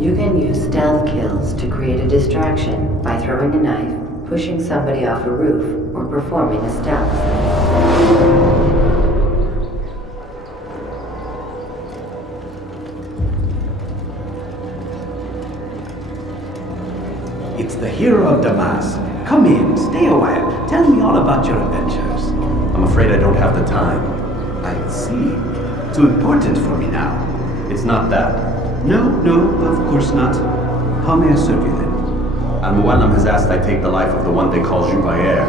You can use stealth kills to create a distraction by throwing a knife, pushing somebody off a roof, or performing a stealth. It's the hero of Damas. Come in, stay a while. Tell me all about your adventures. I'm afraid I don't have the time. I see. Too important for me now. It's not that. No, of course not. How may I serve you then? Al-Muallim has asked I take the life of the one they call Jubair.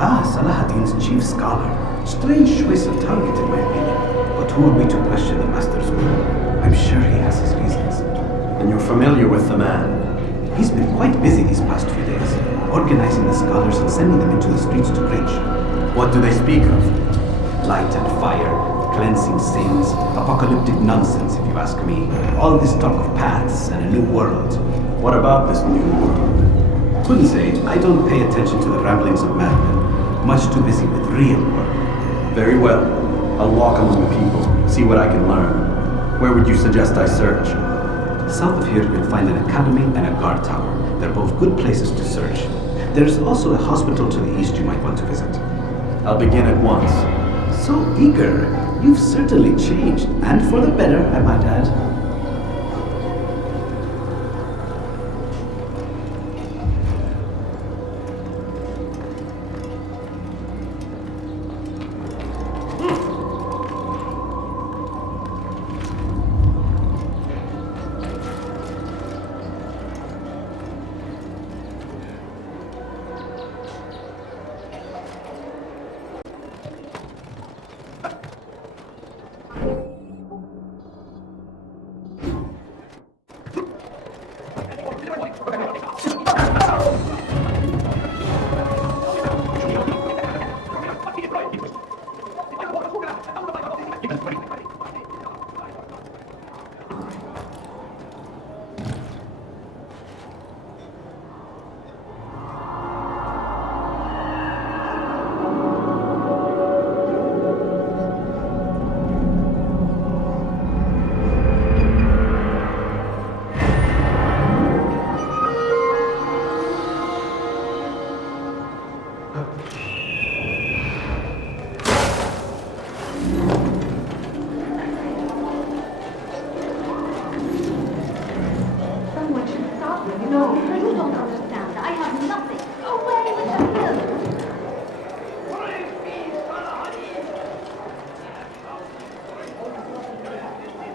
Ah, Salahuddin's chief scholar. Strange choice of target in my opinion. But who are we to question the master's will? I'm sure he has his reasons. And you're familiar with the man? He's been quite busy these past few days, organizing the scholars and sending them into the streets to preach. What do they speak of? Light and fire, cleansing sins, apocalyptic nonsense if you ask me. All this talk of paths and a new world. What about this new world? Couldn't say. I don't pay attention to the ramblings of madmen. Much too busy with real work. Very well. I'll walk among the people, see what I can learn. Where would you suggest I search? South of here, you'll find an academy and a guard tower. They're both good places to search. There's also a hospital to the east you might want to visit. I'll begin at once. So eager. You've certainly changed, and for the better, I might add.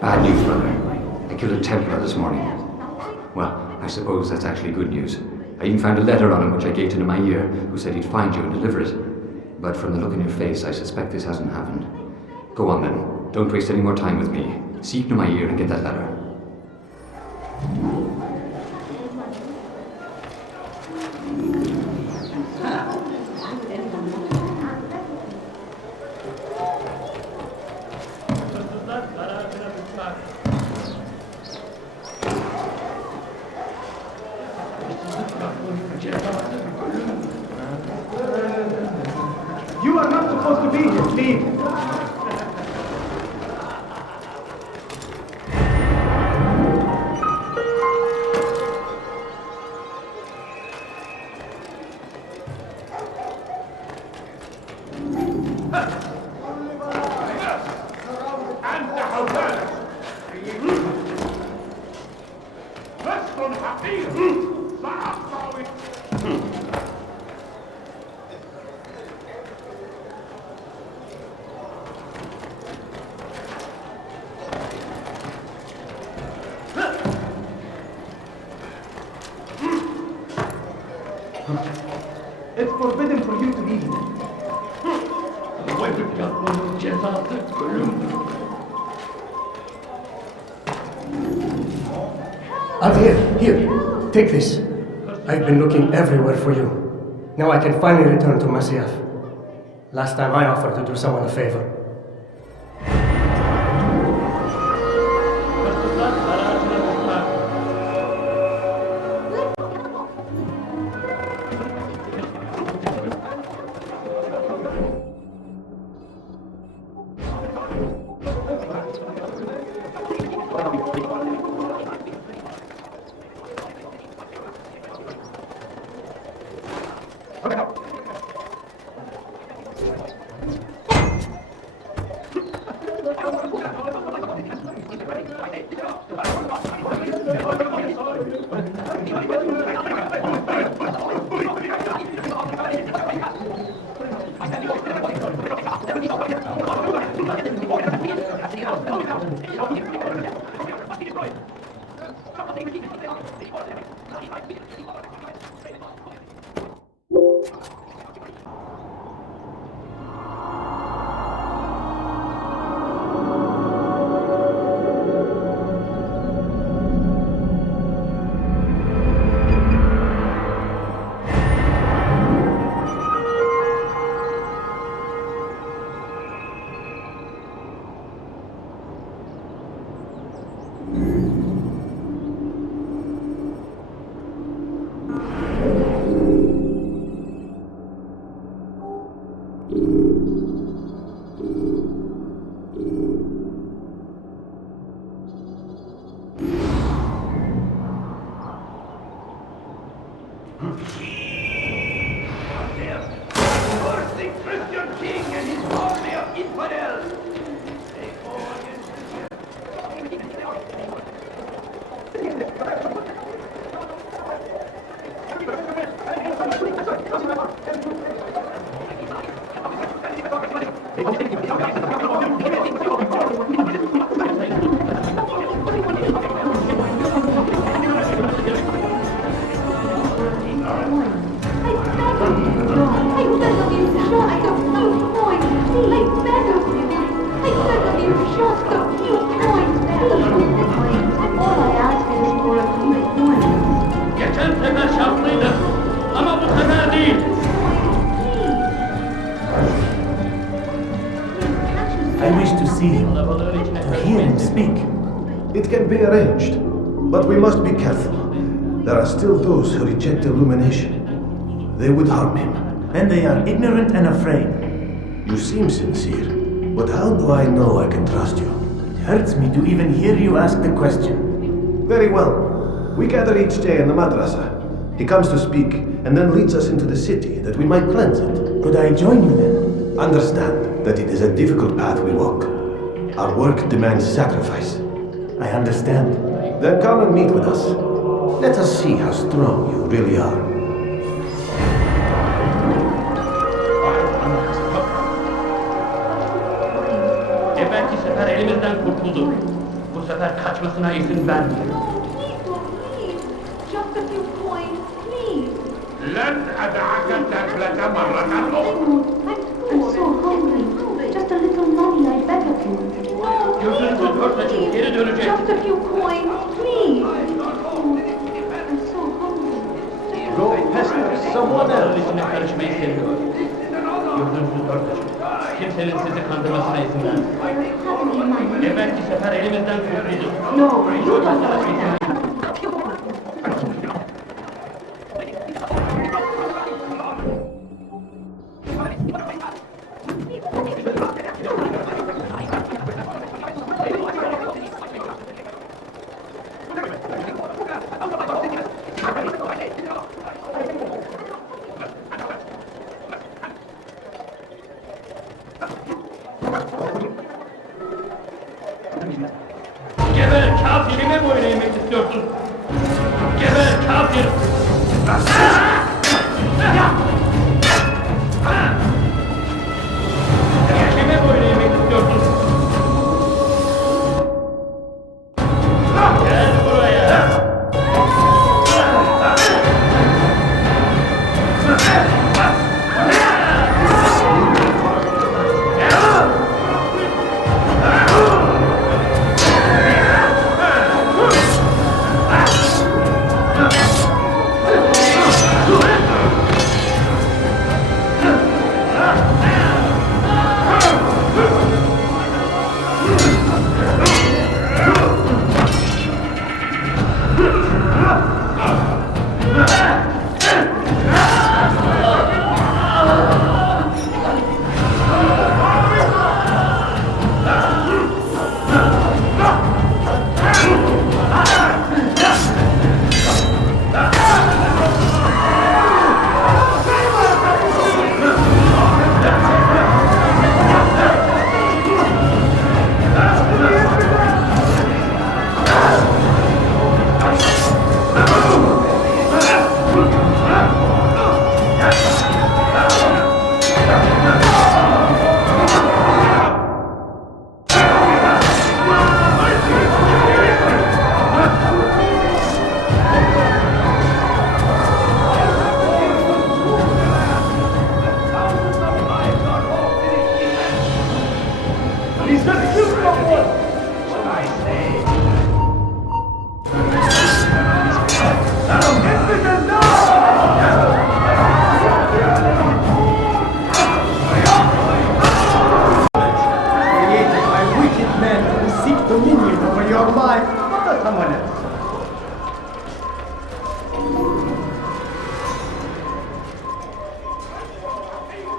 Bad news, brother. I killed a Templar this morning. Well, I suppose that's actually good news. I even found a letter on him which I gave to Namair, who said he'd find you and deliver it. But from the look in your face, I suspect this hasn't happened. Go on then. Don't waste any more time with me. Seek Namair and get that letter. You are not supposed to be here, Steve. It's forbidden for you to be here. Adir, here, take this. I've been looking everywhere for you. Now I can finally return to Masyaf. Last time I offered to do someone a favor. see him, to hear him speak. It can be arranged, but we must be careful. There are still those who reject illumination. They would harm him. Then they are ignorant and afraid. You seem sincere, but how do I know I can trust you? It hurts me to even hear you ask the question. Very well. We gather each day in the madrasa. He comes to speak, and then leads us into the city that we might cleanse it. Could I join you then? Understand that it is a difficult path we walk. Our work demands sacrifice. I understand. Then come and meet with us. Let us see how strong you really are. Evvelki sefer elimizden kurtuldu. Bu sefer kaçmasına izin vermeyelim. Just a few coins, please. لن أدعك تفلت مرة أخرى. I'm so hungry. Just a little money, I beg of you. Gözünüzü dört açın, geri dönecek. Just a few coins, please. I'm so hungry. Go pester someone else. İçine karışmayı seviyor. Gözünüzü dört açın. Kimsenin sizi kandırmasına izin vermeyin. Have any money? Evvelki sefer elimizden kurtuldu. No, you don't know. Geber kafirime boyun eğmek istiyorsun. Geber kafir. Kime boyun eğmek istiyorsun? Gel buraya.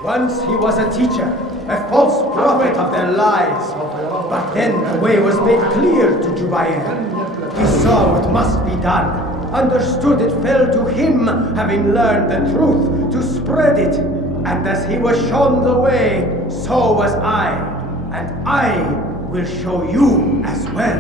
Once he was a teacher, a false prophet of their lies. But then the way was made clear to Jubair. He saw what must be done, understood it fell to him, having learned the truth, to spread it. And as he was shown the way, so was I. And I will show you as well.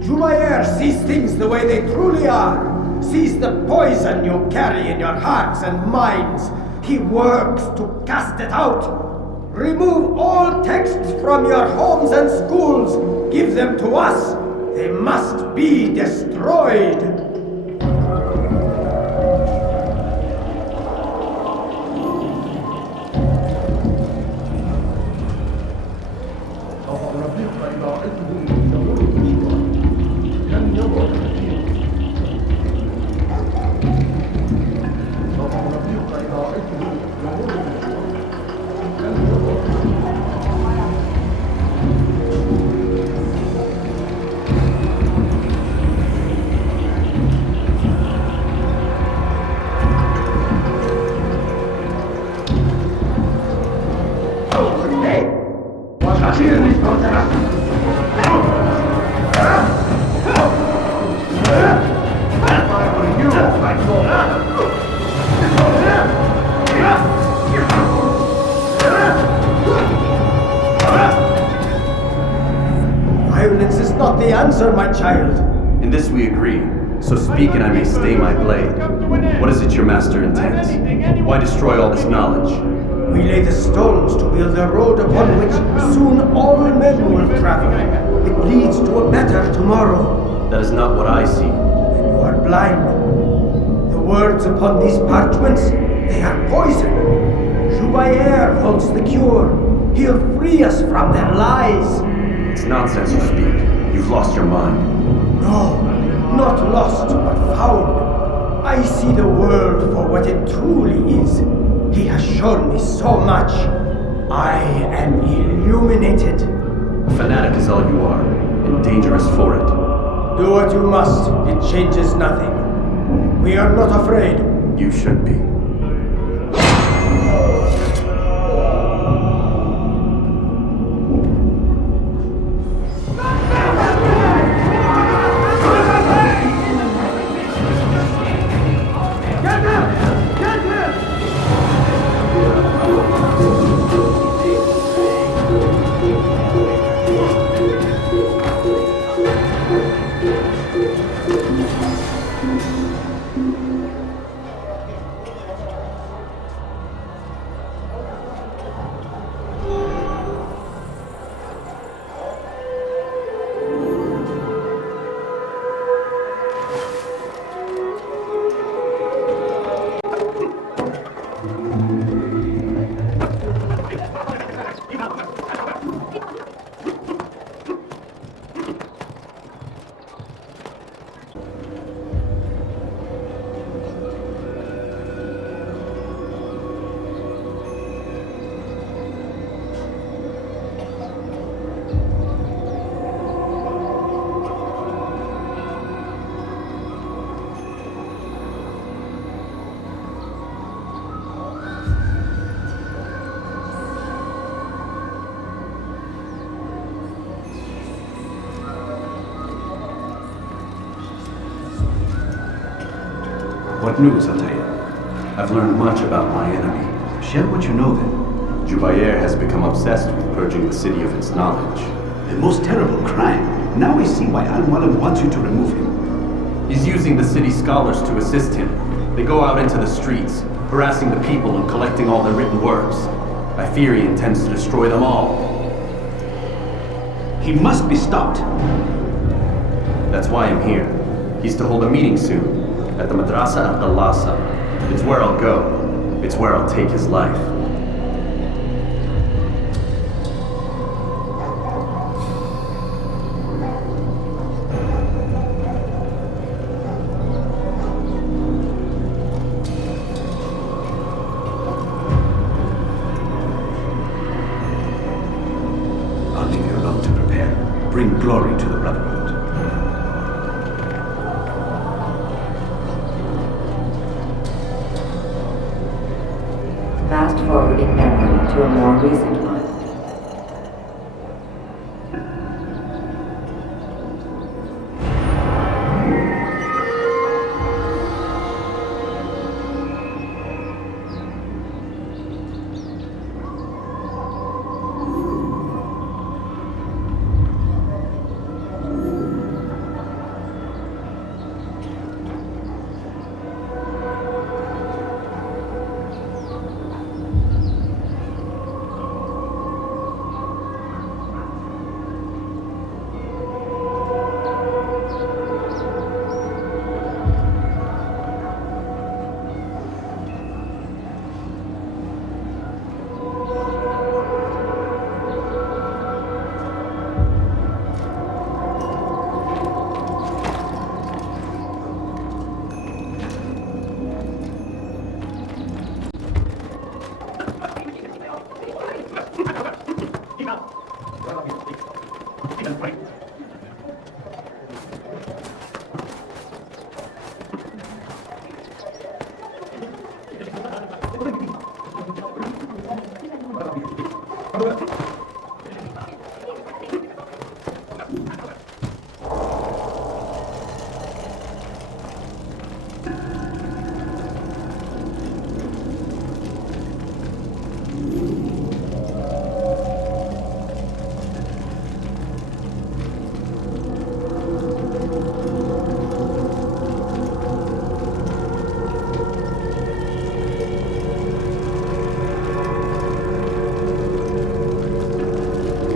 Jubair sees things the way they truly are, sees the poison you carry in your hearts and minds. He works to cast it out. Remove all texts from your homes and schools. Give them to us. They must be destroyed. not the answer, my child. In this we agree. So speak and I may stay my blade. What is it your master intends? Why destroy all this knowledge? We lay the stones to build a road upon which soon all men will travel. It leads to a better tomorrow. That is not what I see. Then you are blind. The words upon these parchments, they are poison. Jubayer holds the cure. He'll free us from their lies. It's nonsense you speak. You've lost your mind. No, not lost, but found. I see the world for what it truly is. He has shown me so much. I am illuminated. A fanatic is all you are, and dangerous for it. Do what you must. It changes nothing. We are not afraid. You should be. What news, Altair? I've learned much about my enemy. Share what you know then. Jubayer has become obsessed with purging the city of its knowledge. The most terrible crime. Now I see why Al-Mualim wants you to remove him. He's using the city scholars to assist him. They go out into the streets, harassing the people and collecting all their written works. I fear he intends to destroy them all. He must be stopped. That's why I'm here. He's to hold a meeting soon, at the Madrasa al-Qalasa. It's where I'll go. It's where I'll take his life. I'll leave you alone to prepare. Bring glory to the Brotherhood. Fast forwarding memory to a more recent one.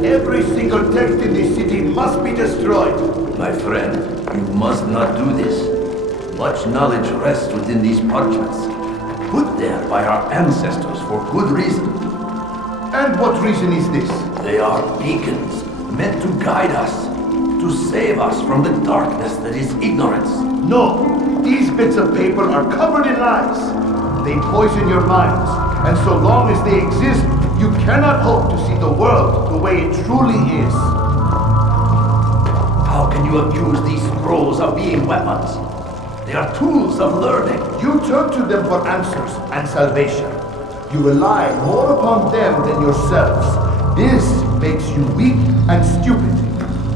Every single text in this city must be destroyed. My friend, you must not do this. Much knowledge rests within these parchments, put there by our ancestors for good reason. And what reason is this? They are beacons, meant to guide us, to save us from the darkness that is ignorance. No, these bits of paper are covered in lies. They poison your minds, and so long as they exist, you cannot hope to see the world the way it truly is. How can you accuse these scrolls of being weapons? They are tools of learning. You turn to them for answers and salvation. You rely more upon them than yourselves. This makes you weak and stupid.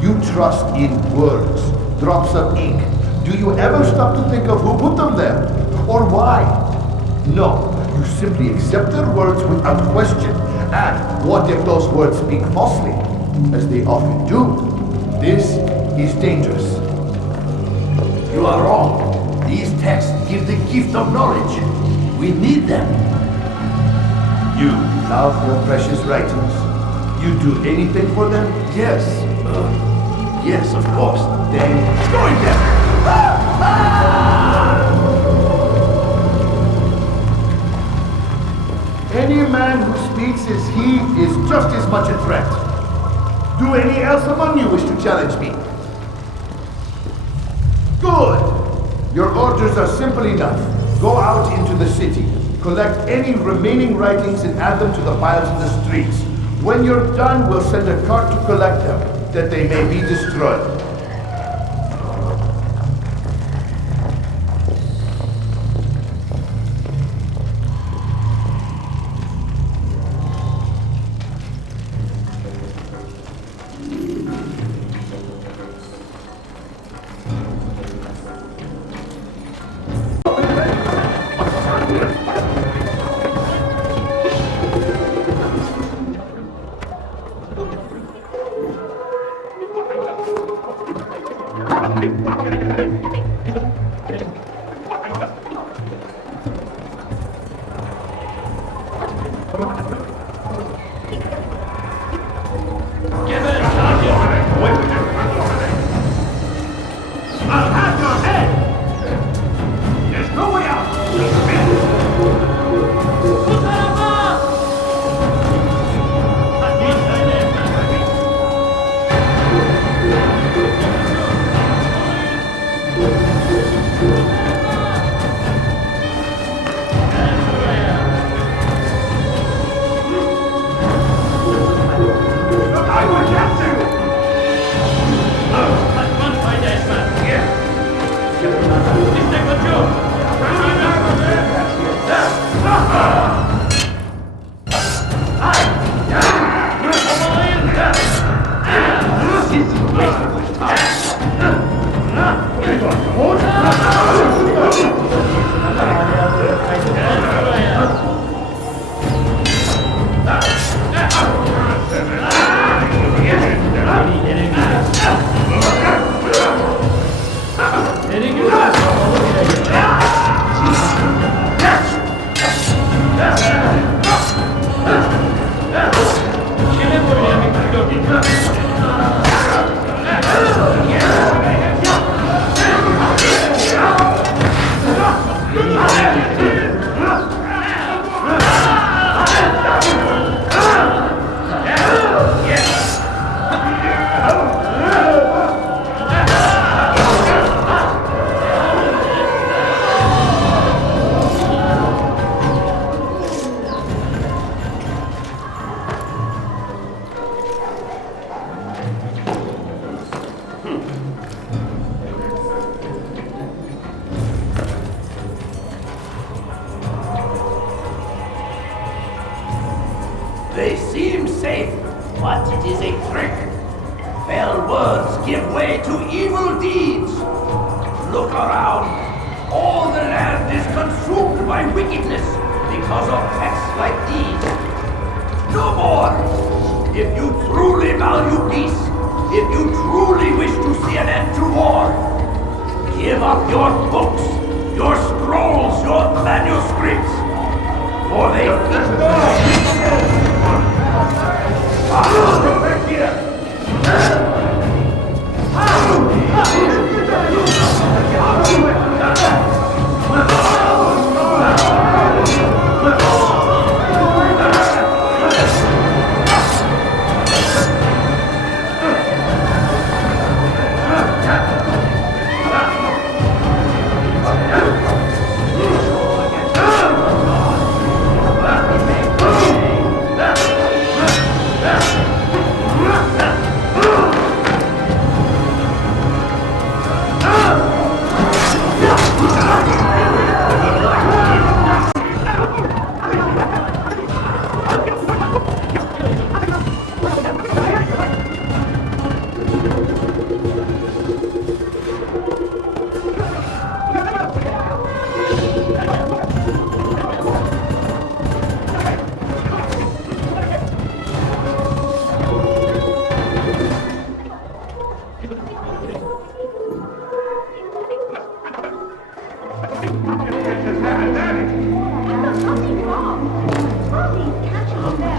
You trust in words, drops of ink. Do you ever stop to think of who put them there? Or why? No, you simply accept their words without question. And what if those words speak falsely? As they often do. This is dangerous. You are wrong. These texts give the gift of knowledge. We need them. You love your precious writings. You do anything for them? Yes. Yes, of course. Then join them! Any man who speaks as he is just as much a threat. Do any else among you wish to challenge me? Good! Your orders are simple enough. Go out into the city, collect any remaining writings and add them to the piles in the streets. When you're done, we'll send a cart to collect them, that they may be destroyed. They seem safe, but it is a trick. Fell words give way to evil deeds. Look around. All the land is consumed by wickedness because of texts like these. No more! If you truly value peace, if you truly wish to see an end to war, give up your books, your scrolls, your manuscripts, for they... He's catching them.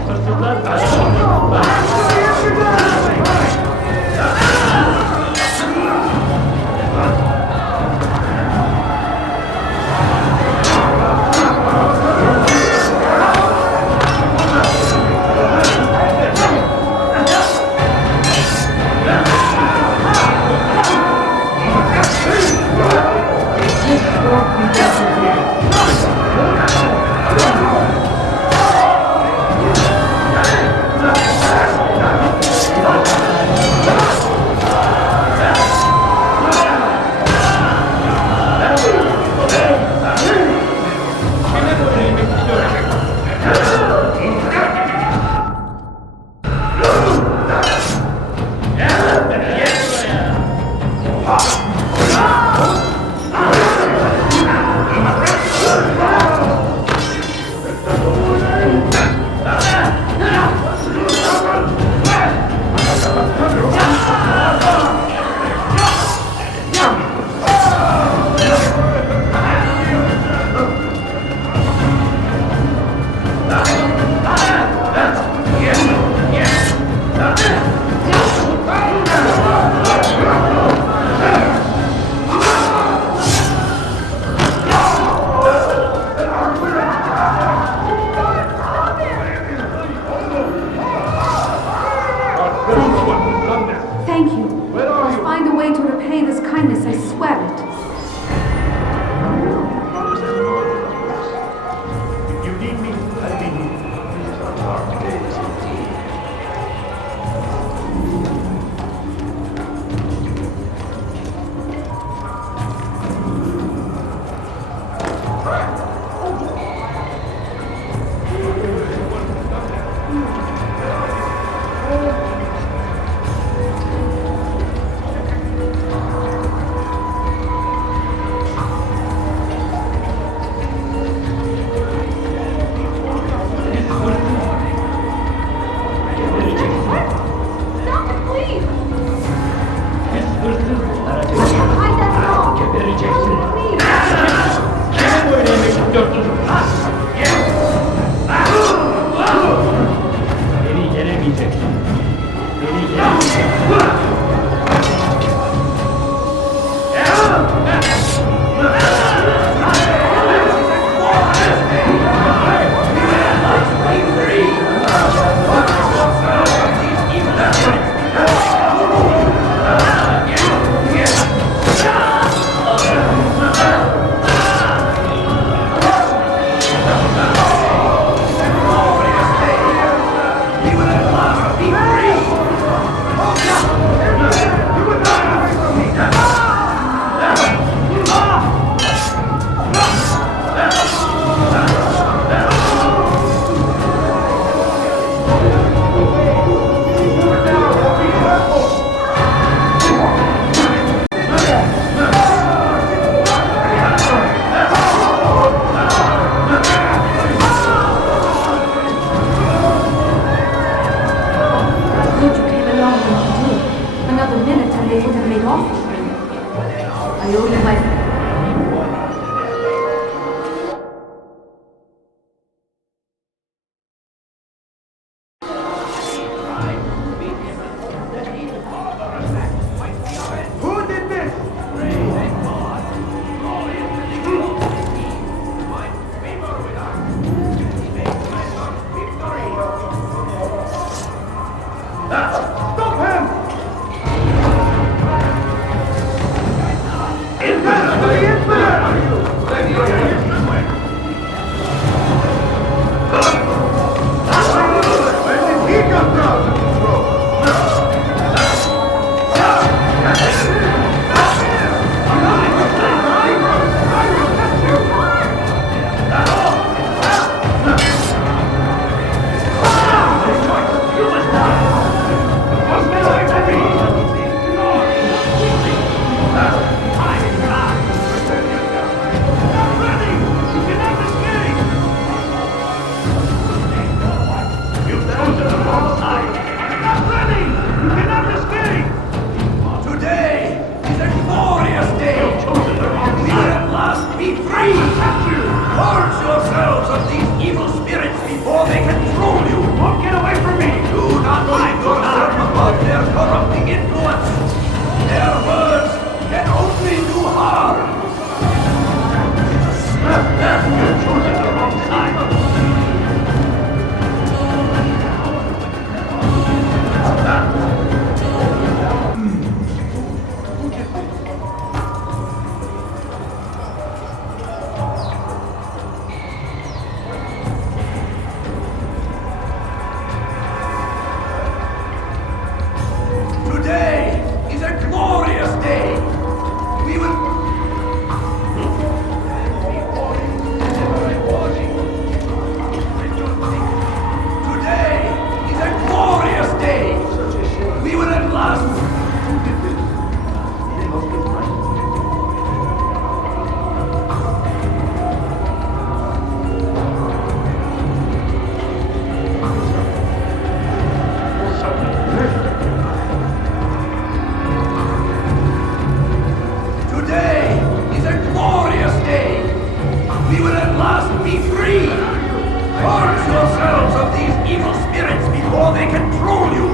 before they control you.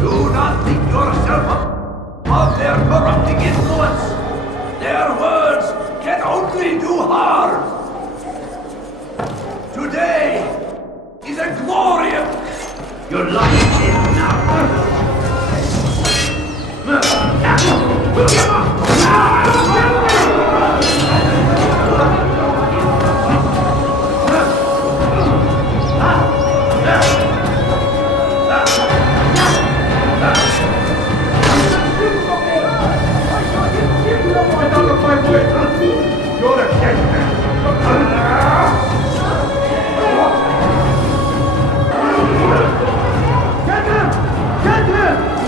Do not think yourself of their corrupting influence. Their words can only do harm. Today is a glorious. Your luck is in now. You're a dead man. Get him! Get him!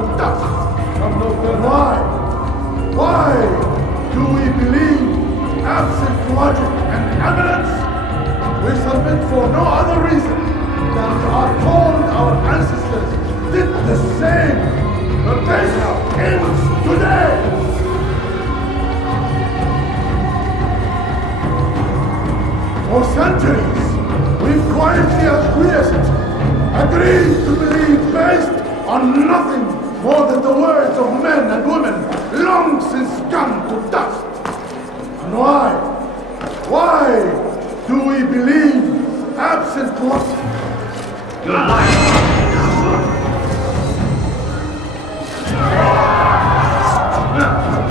to dust. Why? Why do we believe, absent logic and evidence, we submit for no other reason than we are told our ancestors did the same? The best ends today! For centuries, we've quietly acquiesced, agreed to believe based on nothing more than the words of men and women long since gone to dust. And why? Why do we believe absent logic? You're lying.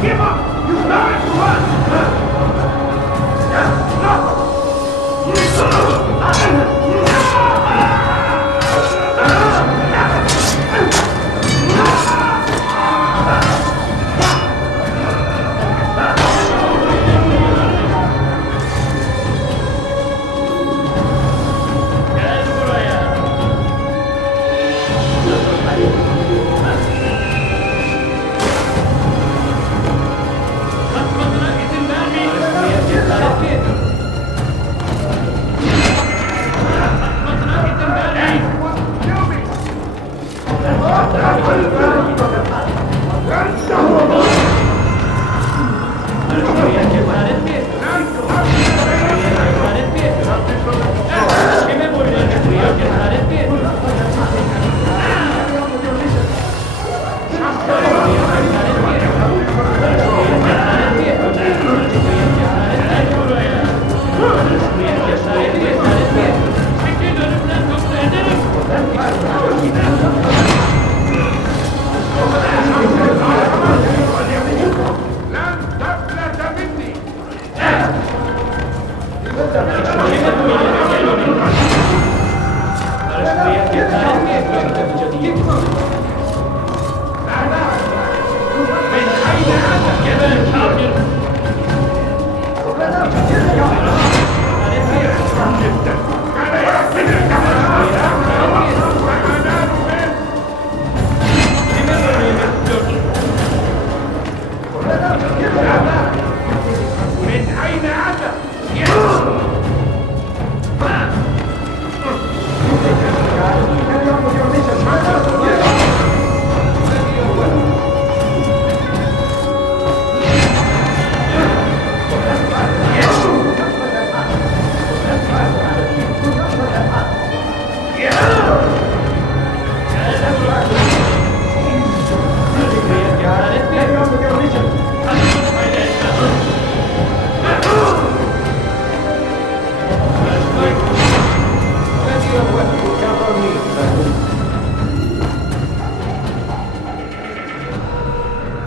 Give up! You know it to us! No!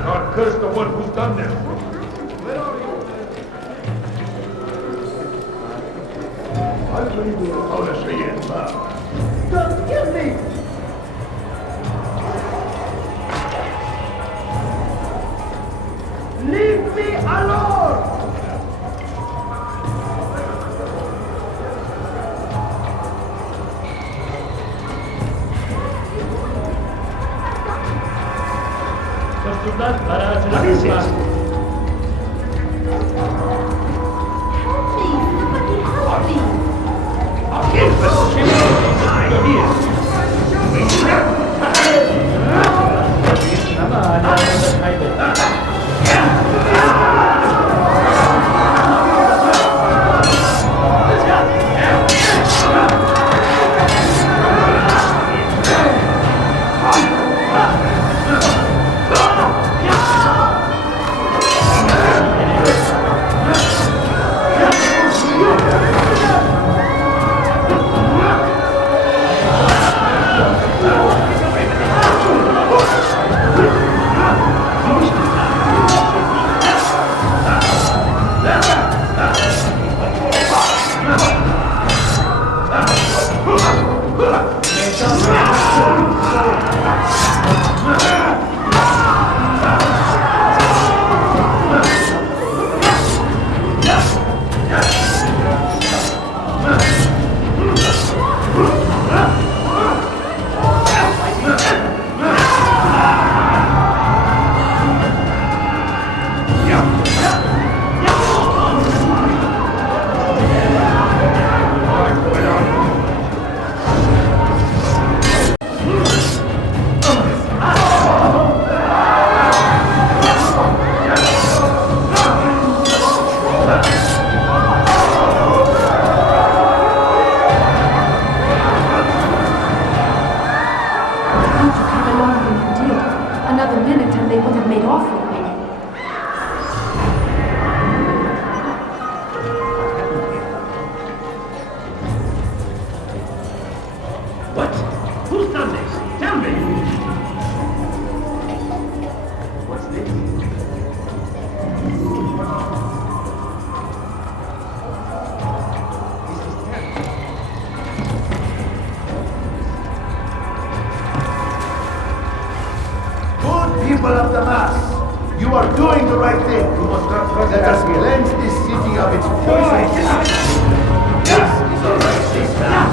God curse the one who's done this. Ahora se lleva. Don't kill me! Leave me alone! Dostumlar aracına kısmaz. Ama hala kaybettim. Another minute and they would have made off with me. What? Who's done this? Tell me! What's this? Good people of the mass, you are doing the right thing. Let us cleanse this city of its poison. This is a righteous man.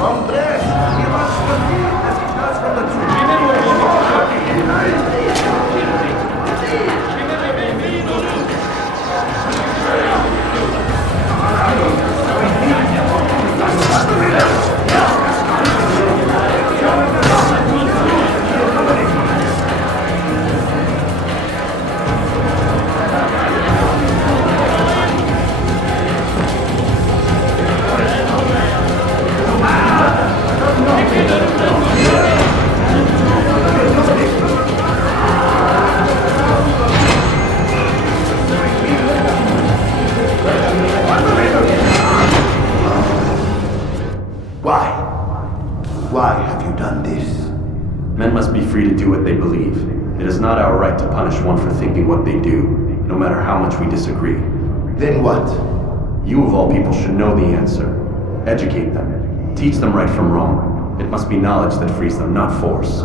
Hombres, give us the deed as it does from the truth. Why have you done this? Men must be free to do what they believe. It is not our right to punish one for thinking what they do, no matter how much we disagree. Then what? You of all people should know the answer. Educate them. Teach them right from wrong. It must be knowledge that frees them, not force.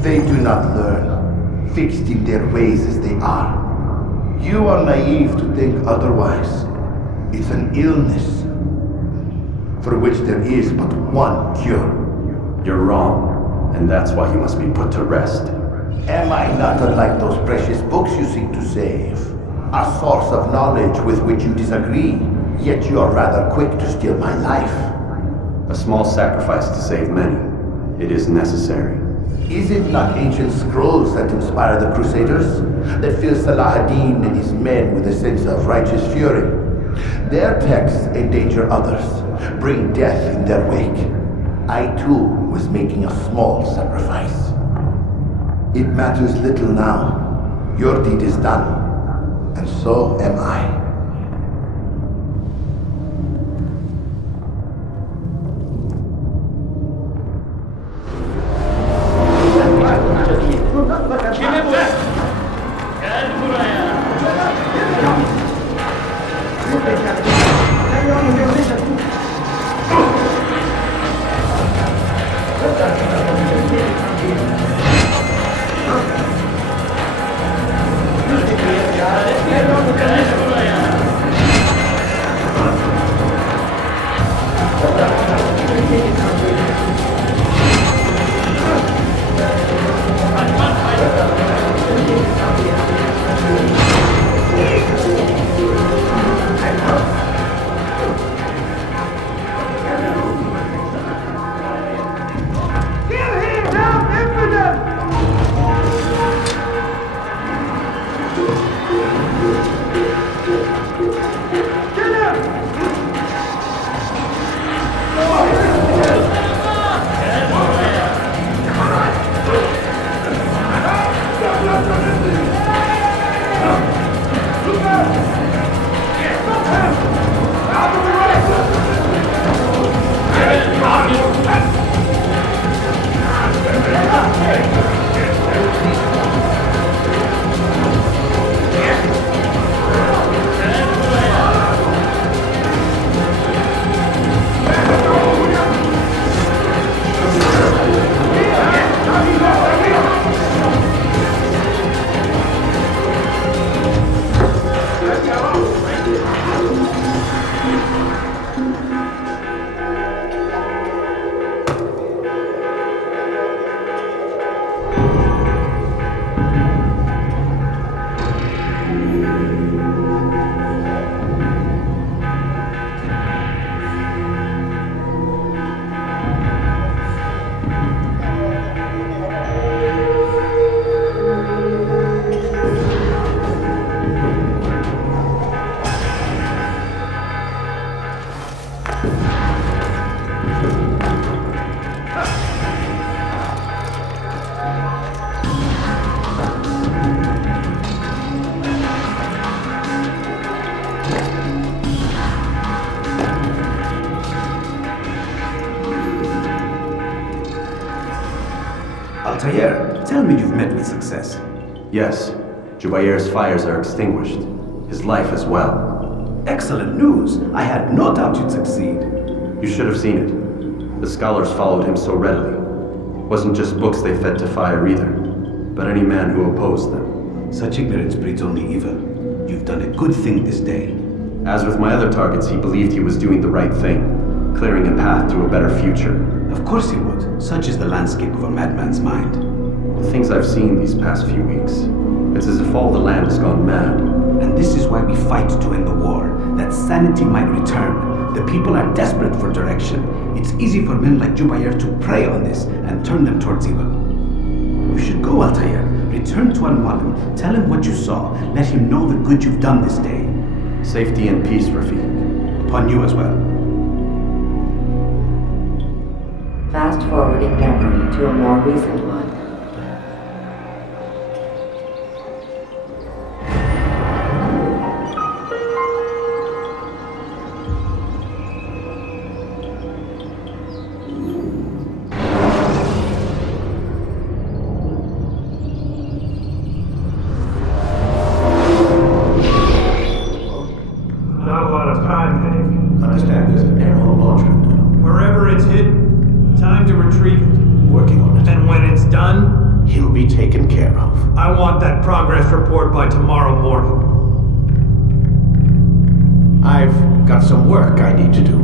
They do not learn, fixed in their ways as they are. You are naive to think otherwise. It's an illness for which there is but one cure. You're wrong, and that's why you must be put to rest. Am I not unlike those precious books you seek to save? A source of knowledge with which you disagree, yet you are rather quick to steal my life. A small sacrifice to save many. It is necessary. Is it not ancient scrolls that inspire the Crusaders? That fill Salah ad-Din and his men with a sense of righteous fury? Their texts endanger others, bring death in their wake. I too was making a small sacrifice. It matters little now. Your deed is done, and so am I. Altair, tell me you've met with success. Yes, Jubair's fires are extinguished. His life as well. Excellent news. I had no doubt you'd succeed. You should have seen it. The scholars followed him so readily. Wasn't just books they fed to fire either, but any man who opposed them. Such ignorance breeds only evil. You've done a good thing this day. As with my other targets, he believed he was doing the right thing, clearing a path to a better future. Of course he would. Such is the landscape of a madman's mind. The things I've seen these past few weeks, it's as if all the land has gone mad. And this is why we fight to end the war, that sanity might return. The people are desperate for direction. It's easy for men like Jubair to prey on this and turn them towards evil. You should go, Altair. Return to Al-Mualim. Tell him what you saw. Let him know the good you've done this day. Safety and peace, Rafiq. Upon you as well. Fast forwarding memory to a more recent one. Not a lot of time, Hank. Understand there's an arrow launcher. Wherever it's hidden, time to retrieve it. Working on it. And when it's done, He'll be taken care of. I want that progress report by tomorrow morning. I've got some work I need to do.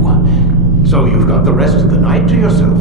So you've got the rest of the night to yourself.